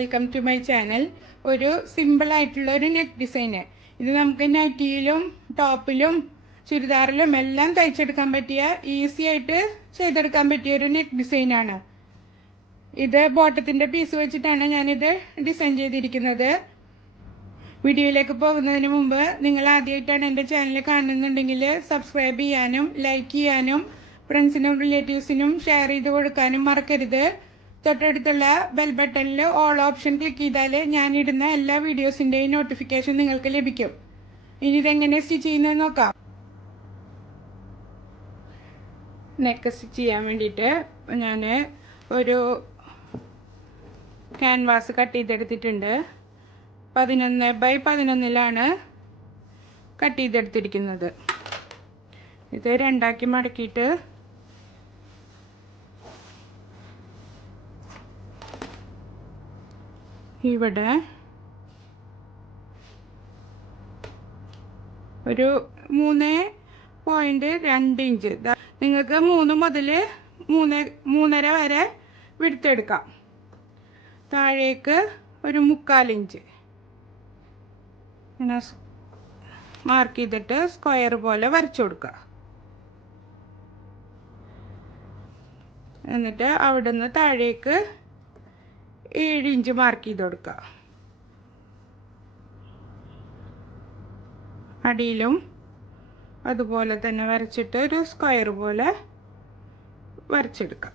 Welcome to my channel. ഒരു സിമ്പിളായിട്ടുള്ള ഒരു നെക്ക് ഡിസൈന്. ഇത് നമുക്ക് നൈറ്റിയിലും ടോപ്പിലും ചുരിദാറിലും എല്ലാം തയ്ച്ചെടുക്കാൻ പറ്റിയ, ഈസി ആയിട്ട് ചെയ്തെടുക്കാൻ പറ്റിയ ഒരു നെക്ക് ഡിസൈനാണ്. ഇത് ബോട്ടത്തിൻ്റെ പീസ് വെച്ചിട്ടാണ് ഞാനിത് ഡിസൈൻ ചെയ്തിരിക്കുന്നത്. വീഡിയോയിലേക്ക് പോകുന്നതിന് മുമ്പ് നിങ്ങൾ ആദ്യമായിട്ടാണ് എൻ്റെ ചാനൽ കാണുന്നുണ്ടെങ്കിൽ സബ്സ്ക്രൈബ് ചെയ്യാനും ലൈക്ക് ചെയ്യാനും ഫ്രണ്ട്സിനും റിലേറ്റീവ്സിനും ഷെയർ ചെയ്ത് കൊടുക്കാനും മറക്കരുത്. തൊട്ടടുത്തുള്ള ബെൽ ബട്ടണിൽ ഓൾ ഓപ്ഷൻ ക്ലിക്ക് ചെയ്താൽ ഞാനിടുന്ന എല്ലാ വീഡിയോസിൻ്റെയും നോട്ടിഫിക്കേഷൻ നിങ്ങൾക്ക് ലഭിക്കും. ഇനി ഇതെങ്ങനെ സ്റ്റിച്ച് ചെയ്യുന്നത് നോക്കാം. നെക്ക് സ്റ്റിച്ച് ചെയ്യാൻ വേണ്ടിയിട്ട് ഞാൻ ഒരു ക്യാൻവാസ് കട്ട് ചെയ്തെടുത്തിട്ടുണ്ട്. 11x11 cut ചെയ്തെടുത്തിരിക്കുന്നത്. ഇത് രണ്ടാക്കി മടക്കിയിട്ട് ഇവിടെ ഒരു 3.2 ഇഞ്ച്, നിങ്ങൾക്ക് 3 മുതൽ 3.5 വരെ വിടുത്തെടുക്കാം. താഴേക്ക് ഒരു 3/4 ഇഞ്ച് ഇങ്ങനെ മാർക്ക് ചെയ്തിട്ട് സ്ക്വയർ പോലെ വരച്ചു കൊടുക്കുക. എന്നിട്ട് അവിടെ നിന്ന് താഴേക്ക് 7 ഇഞ്ച് മാർക്ക് ചെയ്ത് കൊടുക്കുക. അടിയിലും അതുപോലെ തന്നെ വരച്ചിട്ട് ഒരു സ്ക്വയർ പോലെ വരച്ചെടുക്കാം.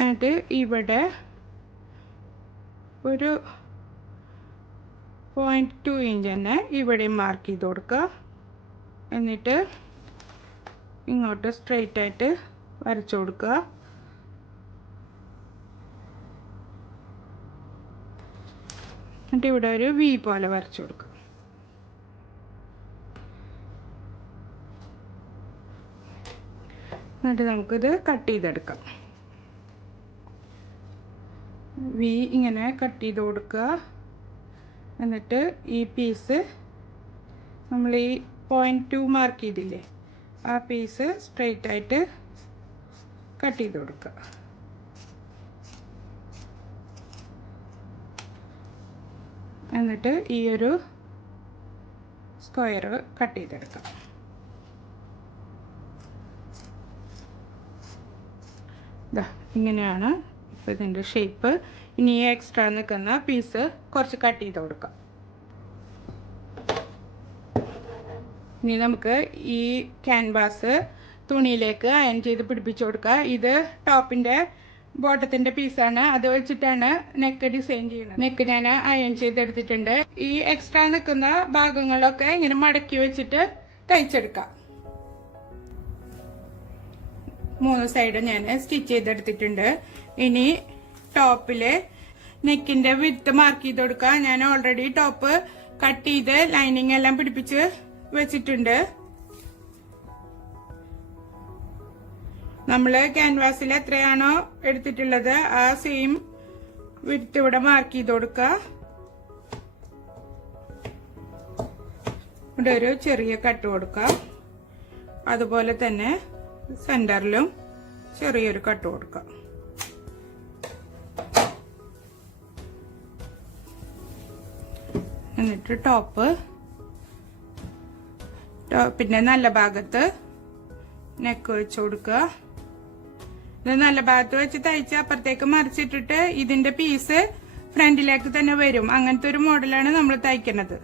എന്നിട്ട് ഇവിടെ ഒരു 0.2 ഇഞ്ച് തന്നെ ഇവിടെ മാർക്ക് ചെയ്ത് കൊടുക്കുക. എന്നിട്ട് ഇങ്ങോട്ട് സ്ട്രെയിറ്റ് ആയിട്ട് വരച്ചു കൊടുക്കുക. എന്നിട്ട് ഇവിടെ ഒരു വി പോലെ വരച്ചു കൊടുക്കുക. എന്നിട്ട് നമുക്കിത് കട്ട് ചെയ്തെടുക്കാം. വി ഇങ്ങനെ കട്ട് ചെയ്ത് കൊടുക്കുക. എന്നിട്ട് ഈ പീസ് നമ്മൾ ഈ 0.2 മാർക്ക് ചെയ്തില്ലേ, ആ പീസ് സ്ട്രെയിറ്റ് ആയിട്ട് കട്ട് ചെയ്ത് കൊടുക്കുക. എന്നിട്ട് ഈ ഒരു സ്ക്വയർ കട്ട് ചെയ്തെടുക്കാം. ഇങ്ങനെയാണ് ഇപ്പോൾ ഇതിൻ്റെ ഷേപ്പ്. ഇനി എക്സ്ട്രാ നിൽക്കുന്ന പീസ് കുറച്ച് കട്ട് ചെയ്ത് കൊടുക്കാം. ഇനി നമുക്ക് ഈ ക്യാൻവാസ് തുണിയിലേക്ക് അയൺ ചെയ്ത് പിടിപ്പിച്ചു കൊടുക്കുക. ഇത് ടോപ്പിൻ്റെ ബോട്ടത്തിൻ്റെ പീസാണ്. അത് വെച്ചിട്ടാണ് നെക്ക് ഡിസൈൻ ചെയ്യുന്നത്. നെക്ക് ഞാൻ അയൺ ചെയ്തെടുത്തിട്ടുണ്ട്. ഈ എക്സ്ട്രാ നിൽക്കുന്ന ഭാഗങ്ങളൊക്കെ ഇങ്ങനെ മടക്കി വെച്ചിട്ട് തയ്ച്ചെടുക്കാം. 3 സൈഡ് ഞാൻ സ്റ്റിച്ച് ചെയ്തെടുത്തിട്ടുണ്ട്. ഇനി ടോപ്പിൽ നെക്കിൻ്റെ വിഡ്ത്ത് മാർക്ക് ചെയ്ത് കൊടുക്കുക. ഞാൻ ഓൾറെഡി ടോപ്പ് കട്ട് ചെയ്ത് ലൈനിങ് എല്ലാം പിടിപ്പിച്ച് വെച്ചിട്ടുണ്ട്. നമ്മൾ ക്യാൻവാസിൽ എത്രയാണോ എടുത്തിട്ടുള്ളത് ആ സെയിം വിഡ്ത്ത് ഇവിടെ മാർക്ക് ചെയ്ത് കൊടുക്കുക. ഇവിടെ ഒരു ചെറിയ കട്ട് കൊടുക്കുക. അതുപോലെ തന്നെ സെന്ററിലും ചെറിയൊരു കട്ട് കൊടുക്കുക. എന്നിട്ട് ടോപ്പിന്റെ നല്ല ഭാഗത്ത് നെക്ക് വെച്ച് കൊടുക്കുക. ഇത് നല്ല ഭാഗത്ത് വെച്ച് തയ്ച്ച് അപ്പുറത്തേക്ക് മറിച്ചിട്ടിട്ട് ഇതിന്റെ പീസ് ഫ്രണ്ടിലേക്ക് തന്നെ വരും. അങ്ങനത്തെ ഒരു മോഡലാണ് നമ്മൾ തയ്ക്കുന്നത്.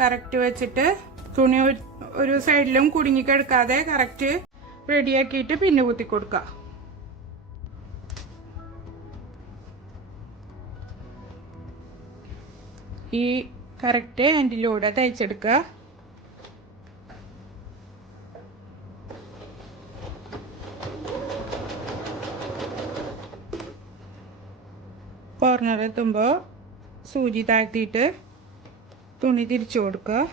കറക്റ്റ് വെച്ചിട്ട് തുണി ഒരു സൈഡിലും കുടുങ്ങിക്കെടുക്കാതെ കറക്റ്റ് റെഡിയാക്കിയിട്ട് പിന്നെ കുത്തി കൊടുക്കുക. ഈ കറക്റ്റ് എൻഡിലൂടെ തയ്ച്ചെടുക്കുക. കോർണർ എത്തുമ്പോൾ സൂചി താഴ്ത്തിയിട്ട് തുണി തിരിച്ചു കൊടുക്കുക.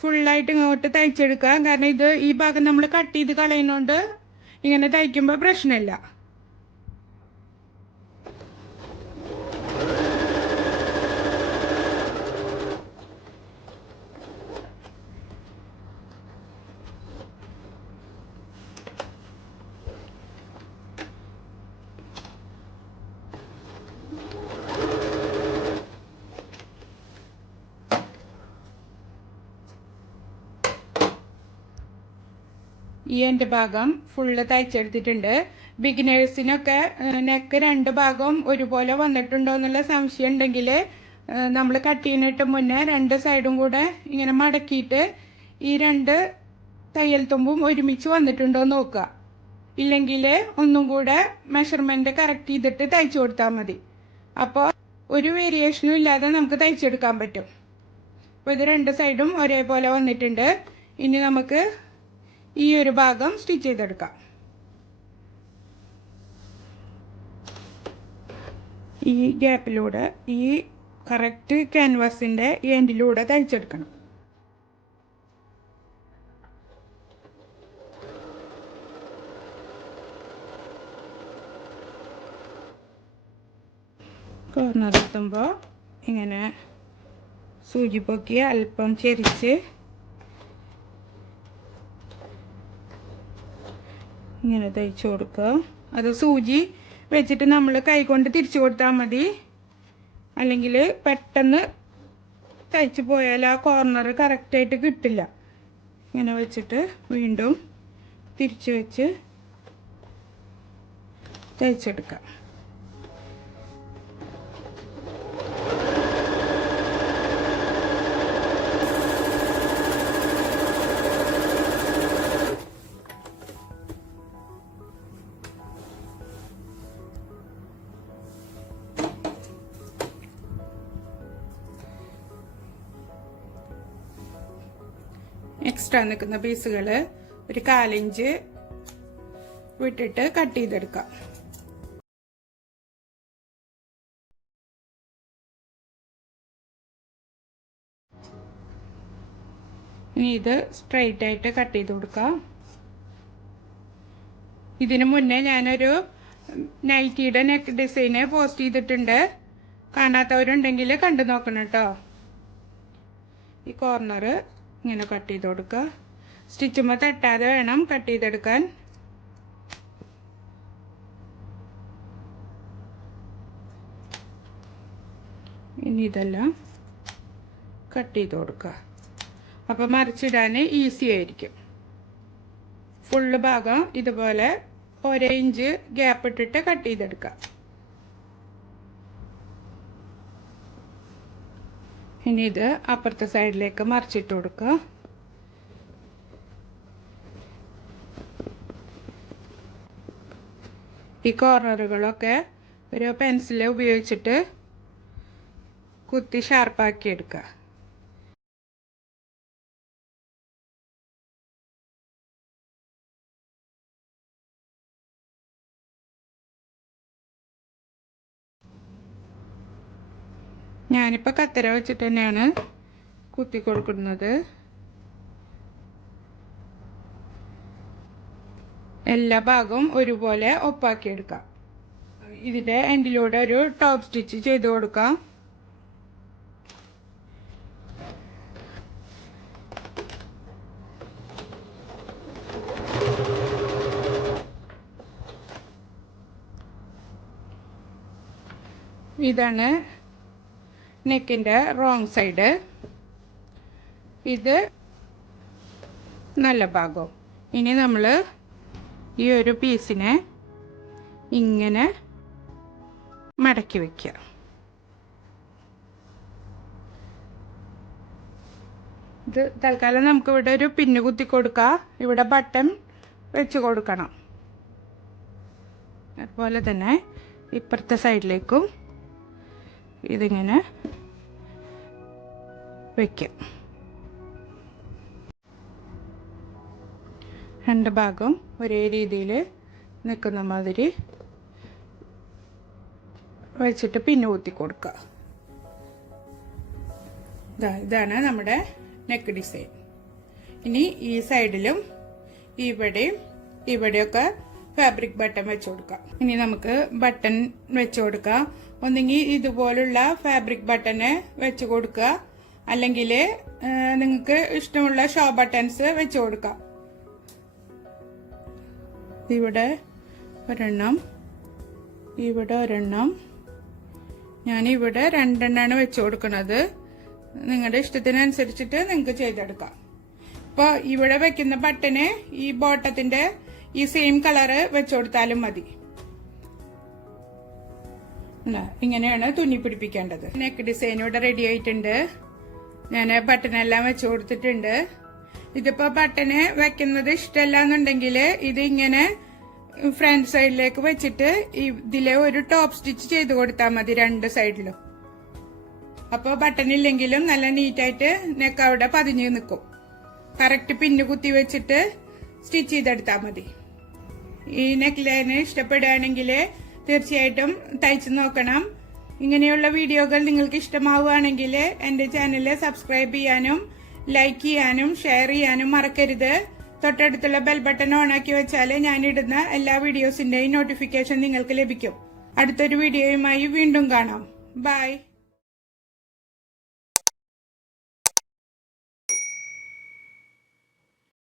ഫുള്ളായിട്ട് ഇങ്ങോട്ട് തയ്ച്ചെടുക്കുക. കാരണം ഈ ഭാഗം നമ്മൾ കട്ട് ചെയ്ത് കളയുന്നതുകൊണ്ട് ഇങ്ങനെ തയ്ക്കുമ്പോൾ പ്രശ്നമില്ല. ഈ എൻ്റെ ഭാഗം ഫുള്ള് തയ്ച്ചെടുത്തിട്ടുണ്ട്. ബിഗിനേഴ്സിനൊക്കെ നെക്ക് 2 ഭാഗവും ഒരുപോലെ വന്നിട്ടുണ്ടോ എന്നുള്ള സംശയം ഉണ്ടെങ്കിൽ നമ്മൾ കട്ട് ചെയ്യുന്നിട്ട് മുന്നേ 2 സൈഡും കൂടെ ഇങ്ങനെ മടക്കിയിട്ട് ഈ 2 തയ്യൽ തുമ്പും ഒരുമിച്ച് വന്നിട്ടുണ്ടോ നോക്കുക. ഇല്ലെങ്കിൽ ഒന്നും കൂടെ മെഷർമെൻറ്റ് കറക്റ്റ് ചെയ്തിട്ട് തയ്ച്ചു കൊടുത്താൽ മതി. അപ്പോൾ ഒരു വേരിയേഷനും ഇല്ലാതെ നമുക്ക് തയ്ച്ചെടുക്കാൻ പറ്റും. അപ്പോൾ ഇത് 2 സൈഡും ഒരേപോലെ വന്നിട്ടുണ്ട്. ഇനി നമുക്ക് ഈ ഒരു ഭാഗം സ്റ്റിച്ച് ചെയ്തെടുക്കാം. ഈ ഗ്യാപ്പിലൂടെ ഈ കറക്റ്റ് ക്യാൻവാസിൻ്റെ എൻഡിലൂടെ തയ്ച്ചെടുക്കണം. കോർണർ എത്തുമ്പോൾ ഇങ്ങനെ സൂചി പൊക്കി അല്പം ചെരിച്ച് ഇങ്ങനെ തയ്ച്ചു കൊടുക്കുക. അത് സൂചി വെച്ചിട്ട് നമ്മൾ കൈകൊണ്ട് തിരിച്ചു കൊടുത്താൽ മതി. അല്ലെങ്കിൽ പെട്ടെന്ന് തയ്ച്ചു പോയാൽ ആ കോർണർ കറക്റ്റായിട്ട് കിട്ടില്ല. ഇങ്ങനെ വെച്ചിട്ട് വീണ്ടും തിരിച്ചു വെച്ച് തയ്ച്ചെടുക്കാം. എക്സ്ട്രാ നിൽക്കുന്ന പീസുകൾ ഒരു 1/4 ഇഞ്ച് വിട്ടിട്ട് കട്ട് ചെയ്തെടുക്കാം. ഇനി ഇത് സ്ട്രെയിറ്റ് ആയിട്ട് കട്ട് ചെയ്ത് കൊടുക്കാം. ഇതിനു മുന്നേ ഞാനൊരു നൈറ്റിയുടെ നെക്ക് ഡിസൈന് പോസ്റ്റ് ചെയ്തിട്ടുണ്ട്. കാണാത്തവരുണ്ടെങ്കിൽ കണ്ടു നോക്കണം കേട്ടോ. ഈ കോർണർ ഇങ്ങനെ കട്ട് ചെയ്ത് കൊടുക്കുക. സ്റ്റിച്ചുമ്പോൾ തട്ടാതെ വേണം കട്ട് ചെയ്തെടുക്കാൻ. ഇനി ഇതെല്ലാം കട്ട് ചെയ്ത് കൊടുക്കുക. അപ്പോൾ മറിച്ചിടാൻ ഈസി ആയിരിക്കും. ഫുള്ള് ഭാഗം ഇതുപോലെ 1 ഇഞ്ച് ഗ്യാപ്പ് ഇട്ടിട്ട് കട്ട് ചെയ്തെടുക്കുക. ഇനി ഇത് അപ്പുറത്തെ സൈഡിലേക്ക് മറിച്ചിട്ട് കൊടുക്കുക. ഈ കോർണറുകളൊക്കെ ഒരു പെൻസിൽ ഉപയോഗിച്ചിട്ട് കുത്തി ഷാർപ്പാക്കി എടുക്കുക. ഞാനിപ്പോൾ കത്തര വെച്ചിട്ട് തന്നെയാണ് കുത്തി കൊടുക്കുന്നത്. എല്ലാ ഭാഗവും ഒരുപോലെ ഒപ്പാക്കിയെടുക്കാം. ഇതിൻ്റെ എൻഡിലൂടെ ഒരു ടോപ്പ് സ്റ്റിച്ച് ചെയ്ത് കൊടുക്കാം. ഇതാണ് നെക്കിൻ്റെ റോങ് സൈഡ്. ഇത് നല്ല ഭാഗം. ഇനി നമ്മൾ ഈ ഒരു പീസിനെ ഇങ്ങനെ മടക്കി വയ്ക്കുക. ഇത് തൽക്കാലം നമുക്ക് ഇവിടെ ഒരു പിന്ന് കുത്തി കൊടുക്കാം. ഇവിടെ ബട്ടൺ വെച്ച് കൊടുക്കണം. അതുപോലെ തന്നെ ഇപ്പുറത്തെ സൈഡിലേക്കും ഇതിങ്ങനെ വയ്ക്കാം. 2 ഭാഗം ഒരേ രീതിയിൽ നിൽക്കുന്ന മാതിരി വെച്ചിട്ട് പിന്നെ കുത്തി കൊടുക്കുക. ഇതാണ് നമ്മുടെ നെക്ക് ഡിസൈൻ. ഇനി ഈ സൈഡിലും ഇവിടെയൊക്കെ ഫാബ്രിക് ബട്ടൺ വെച്ച് കൊടുക്കാം. ഇനി നമുക്ക് ബട്ടൺ വെച്ച് കൊടുക്കാം. ഒന്നെങ്കിൽ ഇതുപോലുള്ള ഫാബ്രിക് ബട്ടണ് വെച്ച് കൊടുക്കുക, അല്ലെങ്കിൽ നിങ്ങൾക്ക് ഇഷ്ടമുള്ള ഷോ ബട്ടൺസ് വെച്ച് കൊടുക്കാം. ഇവിടെ ഒരെണ്ണം, ഇവിടെ ഒരെണ്ണം. ഞാനിവിടെ 2 എണ്ണമാണ് വെച്ച് കൊടുക്കുന്നത്. നിങ്ങളുടെ ഇഷ്ടത്തിനനുസരിച്ചിട്ട് നിങ്ങൾക്ക് ചെയ്തെടുക്കാം. അപ്പോൾ ഇവിടെ വെക്കുന്ന ബട്ടന് ഈ ബോട്ടത്തിന്റെ ഈ സെയിം കളറ് വെച്ചു കൊടുത്താലും മതി. ഇങ്ങനെയാണ് തുന്നി പിടിപ്പിക്കേണ്ടത്. നെക്ക് ഡിസൈൻ ഇവിടെ റെഡി ആയിട്ടുണ്ട്. ഞാൻ ബട്ടണെല്ലാം വെച്ചു കൊടുത്തിട്ടുണ്ട്. ഇതിപ്പോ ബട്ടന് വെക്കുന്നത് ഇഷ്ടമല്ല എന്നുണ്ടെങ്കിൽ ഇത് ഇങ്ങനെ ഫ്രണ്ട് സൈഡിലേക്ക് വെച്ചിട്ട് ഇതിലെ ഒരു ടോപ്പ് സ്റ്റിച്ച് ചെയ്ത് കൊടുത്താൽ മതി 2 സൈഡിലും. അപ്പോൾ ബട്ടൺ ഇല്ലെങ്കിലും നല്ല നീറ്റായിട്ട് നെക്ക് അവിടെ പതിഞ്ഞു നിൽക്കും. കറക്റ്റ് പിന്ന് കുത്തി വെച്ചിട്ട് സ്റ്റിച്ച് ചെയ്തെടുത്താൽ മതി. ഈ നെക്ക് ലൈന് ഇഷ്ടപ്പെടുകയാണെങ്കിൽ തീർച്ചയായിട്ടും തയ്ച്ചു നോക്കണം. ഇങ്ങനെയുള്ള വീഡിയോകൾ നിങ്ങൾക്ക് ഇഷ്ടമാവുകയാണെങ്കിൽ എന്റെ ചാനൽ സബ്സ്ക്രൈബ് ചെയ്യാനും ലൈക്ക് ചെയ്യാനും ഷെയർ ചെയ്യാനും മറക്കരുത്. തൊട്ടടുത്തുള്ള ബെൽ ബട്ടൺ ഓണാക്കി വെച്ചാൽ ഞാനിടുന്ന എല്ലാ വീഡിയോസിന്റെയും നോട്ടിഫിക്കേഷൻ നിങ്ങൾക്ക് ലഭിക്കും. അടുത്തൊരു വീഡിയോയുമായി വീണ്ടും കാണാം. ബൈ.